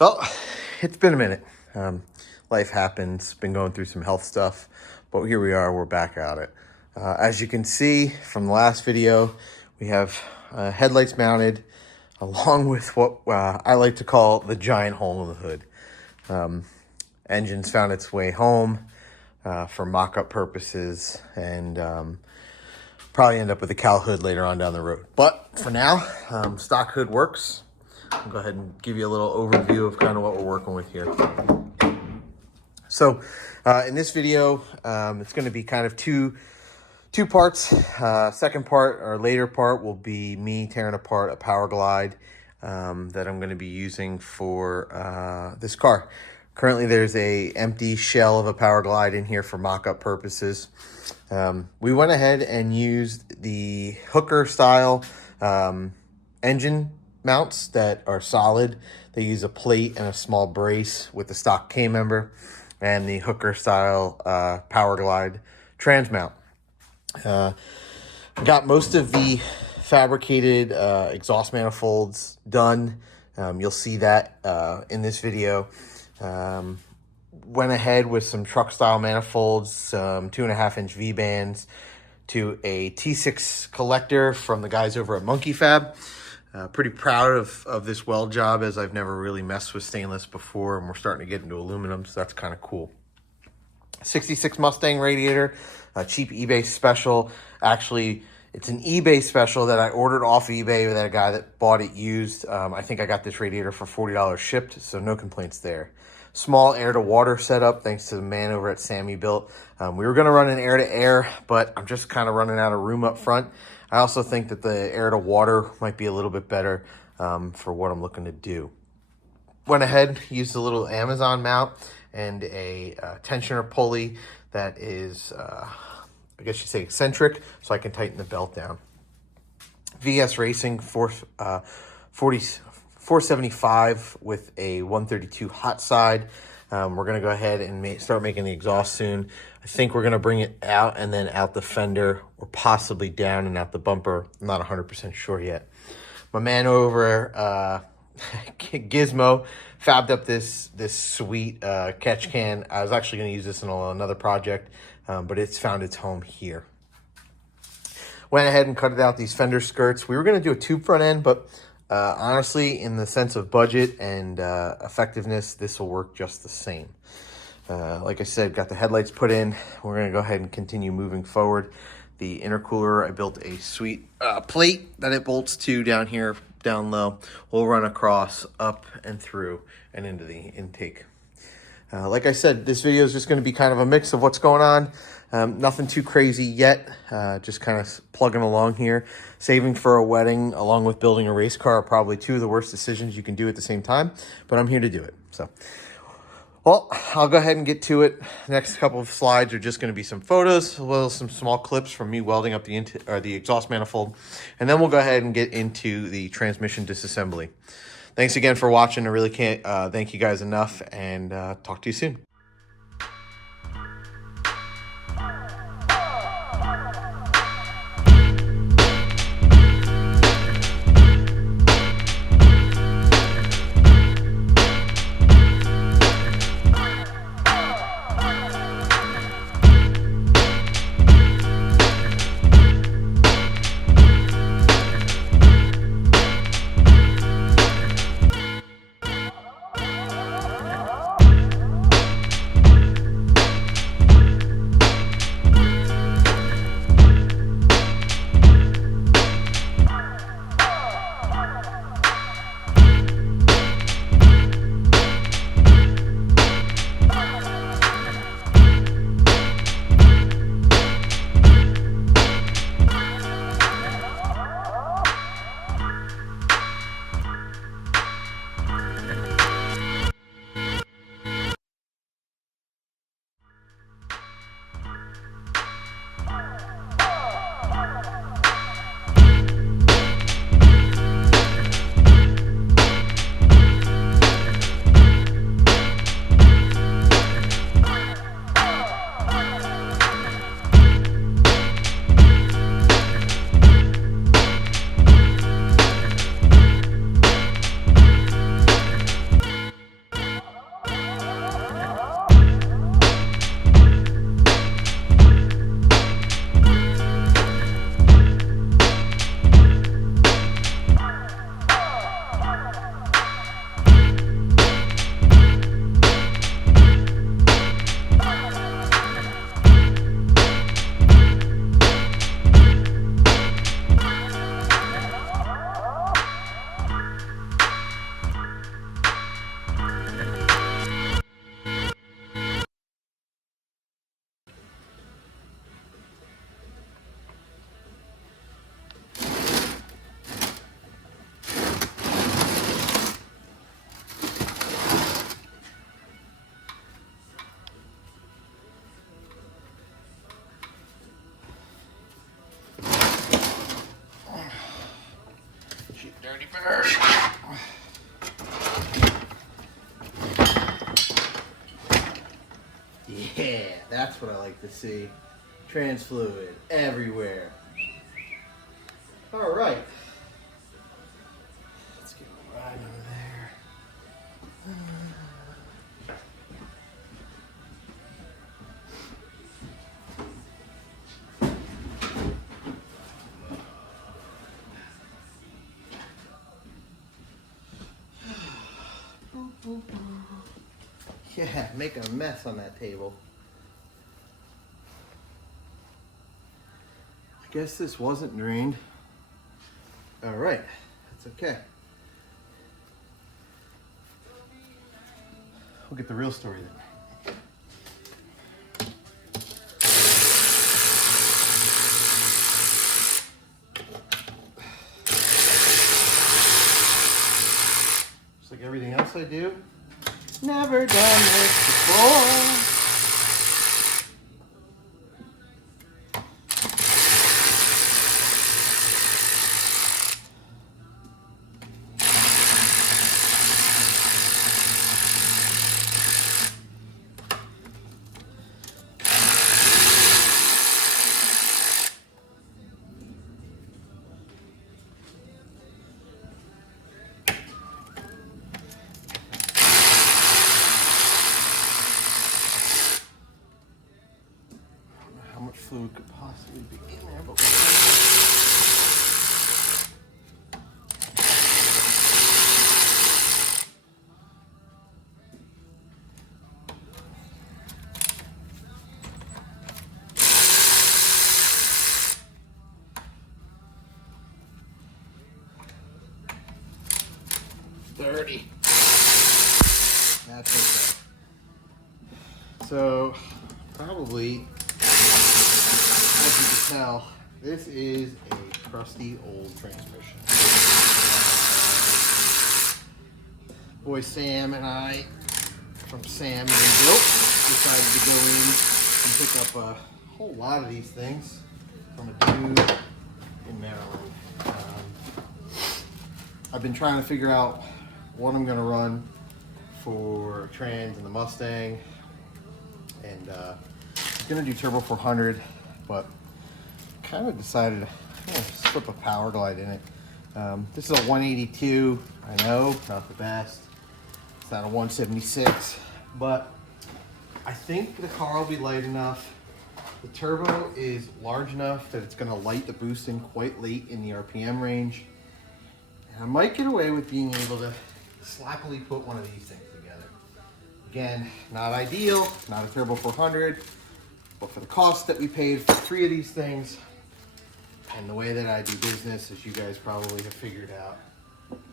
Well, it's been a minute. Life happens, been going through some health stuff, but here we are, we're back at it. As you can see from the last video, we have headlights mounted along with what I like to call the giant hole in the hood. Engine's found its way home for mock-up purposes, and probably end up with a cowl hood later on down the road. But for now, stock hood works. I'll go ahead and give you a little overview of kind of what we're working with here. So in this video, it's going to be kind of two parts. Second part or later part will be me tearing apart a Power Glide that I'm going to be using for this car. Currently, there's a empty shell of a Power Glide in here for mock-up purposes. We went ahead and used the hooker style engine mounts that are solid. They use a plate and a small brace with the stock K-member and the hooker style Power Glide trans mount. Got most of the fabricated exhaust manifolds done. You'll see that in this video. Went ahead with some truck style manifolds, some 2.5-inch V-bands to a T6 collector from the guys over at Monkey Fab. Pretty proud of this weld job, as I've never really messed with stainless before, and we're starting to get into aluminum, so that's kind of cool. 66 Mustang radiator, a cheap eBay special. Actually, it's an eBay special that I ordered off eBay with that guy that bought it used. I think I got this radiator for $40 shipped, so no complaints there. Small air-to-water setup, thanks to the man over at Sammy Built. We were going to run an air-to-air, but I'm just kind of running out of room up front. I also think that the air-to-water might be a little bit better for what I'm looking to do. Went ahead, used a little Amazon mount and a tensioner pulley that is, I guess you'd say, eccentric, so I can tighten the belt down. VS Racing 475 with a 132 hot side. We're going to go ahead and start making the exhaust soon. I think we're going to bring it out and then out the fender, or possibly down and out the bumper. I'm not 100% sure yet. My man over Gizmo fabbed up this sweet catch can. I was actually going to use this in another project, but it's found its home here. Went ahead and cut it out these fender skirts. We were going to do a tube front end, but honestly, in the sense of budget and effectiveness, this will work just the same. Like I said, got the headlights put in. We're going to go ahead and continue moving forward. The intercooler, I built a sweet plate that it bolts to down here, down low. We'll run across, up and through, and into the intake. Like I said, this video is just going to be kind of a mix of what's going on. Nothing too crazy yet, just kind of plugging along here. Saving for a wedding along with building a race car are probably two of the worst decisions you can do at the same time, but I'm here to do it. So, well, I'll go ahead and get to it. Next couple of slides are just going to be some photos, as well as some small clips from me welding up the exhaust manifold, and then we'll go ahead and get into the transmission disassembly. Thanks again for watching. I really can't thank you guys enough, and talk to you soon. Yeah, that's what I like to see. Trans fluid everywhere. All right. Let's get right over there. Yeah, making a mess on that table. I guess this wasn't drained. All right, that's okay. We'll get the real story then. Just like everything else I do, never done this before. How much fluid could possibly be in there, but dirty. That's okay. So probably, as you can tell, this is a crusty old transmission. Boy Sam and I, from Sam and Built, decided to go in and pick up a whole lot of these things from a dude in Maryland. I've been trying to figure out what I'm going to run for trans and the Mustang, and I'm going to do Turbo 400, but kind of decided to slip a power glide in it. This is a 182. I know, not the best. It's not a 176, but I think the car will be light enough. The turbo is large enough that it's going to light the boost in quite late in the RPM range. And I might get away with being able to slackly put one of these things together. Again, not ideal, not a Turbo 400, but for the cost that we paid for 3 of these things, and the way that I do business, as you guys probably have figured out,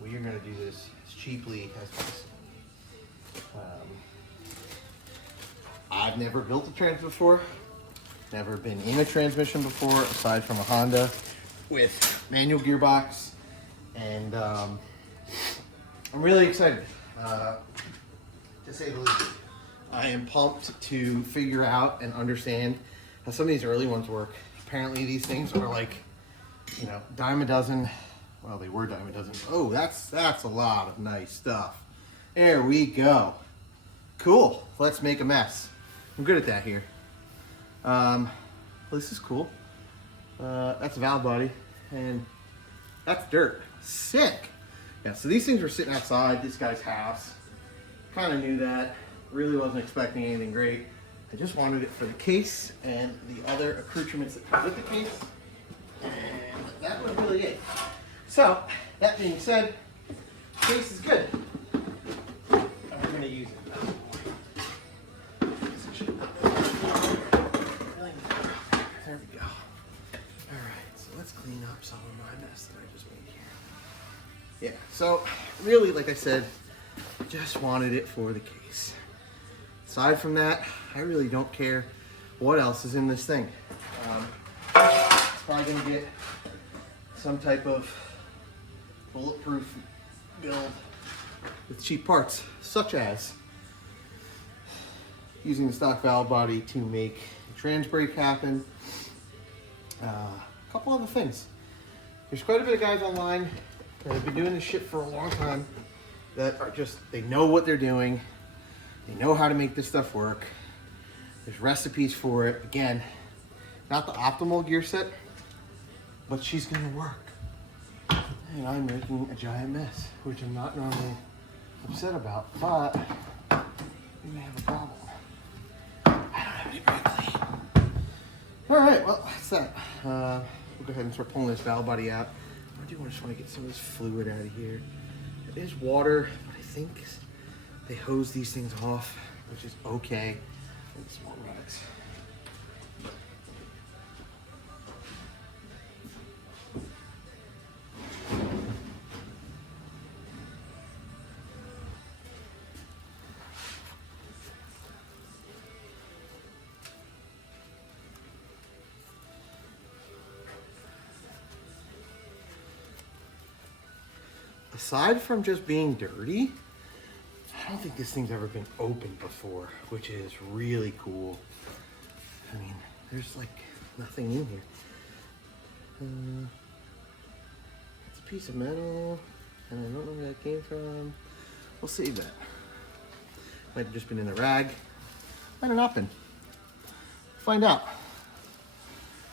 we are going to do this as cheaply as possible. I've never built a trans before, never been in a transmission before, aside from a Honda with manual gearbox, and I'm really excited, to say the least. I am pumped to figure out and understand how some of these early ones work. Apparently these things are like, you know, dime a dozen. Well, they were dime a dozen. Oh, that's a lot of nice stuff. There we go. Cool. Let's make a mess. I'm good at that here. This is cool. That's a valve body, and that's dirt. Sick. Yeah, so these things were sitting outside this guy's house. Kind of knew that. Really wasn't expecting anything great. I just wanted it for the case and the other accoutrements that come with the case. And that was really it. So, that being said, the case is good. And we're going to use it. There we go. Alright, so let's clean up some of my mess that I just made here. Yeah, so really, like I said, just wanted it for the case. Aside from that, I really don't care what else is in this thing. It's probably going to get some type of bulletproof build with cheap parts, such as using the stock valve body to make the trans brake happen. A couple other things. There's quite a bit of guys online that have been doing this shit for a long time that are just, they know what they're doing. They know how to make this stuff work. There's recipes for it. Again, not the optimal gear set, but she's gonna work. And I'm making a giant mess, which I'm not normally upset about, but we may have a problem. I don't have any brake clean. All right, well, that's that. We'll go ahead and start pulling this valve body out. I do just want to get some of this fluid out of here. It is water, but I think they hose these things off, which is okay. And some more rabbits. Aside from just being dirty, I don't think this thing's ever been opened before, which is really cool. I mean, there's like nothing in here. It's a piece of metal, and I don't know where that came from. We'll save that. Might have just been in a rag. Might have not been. Find out.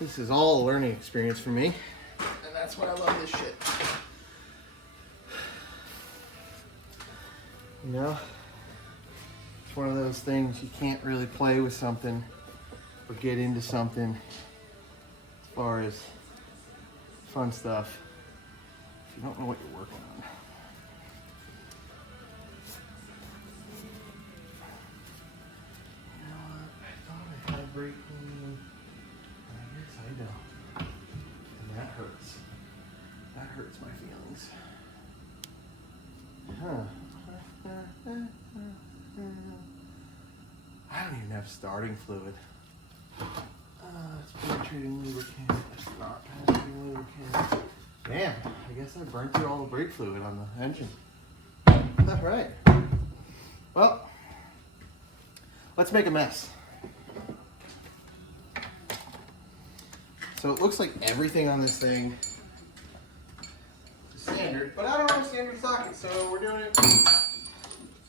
This is all a learning experience for me, and that's why I love this shit. You know, it's one of those things you can't really play with something or get into something as far as fun stuff if you don't know what you're working on. You know what? I thought I had brake clean, and I guess I don't. And that hurts. That hurts my feelings. Huh. I don't even have starting fluid. It's penetrating lubricant. It's not penetrating lubricant. Damn, I guess I burnt through all the brake fluid on the engine. All right. Well, let's make a mess. So it looks like everything on this thing is standard, but I don't have a standard socket, so we're doing it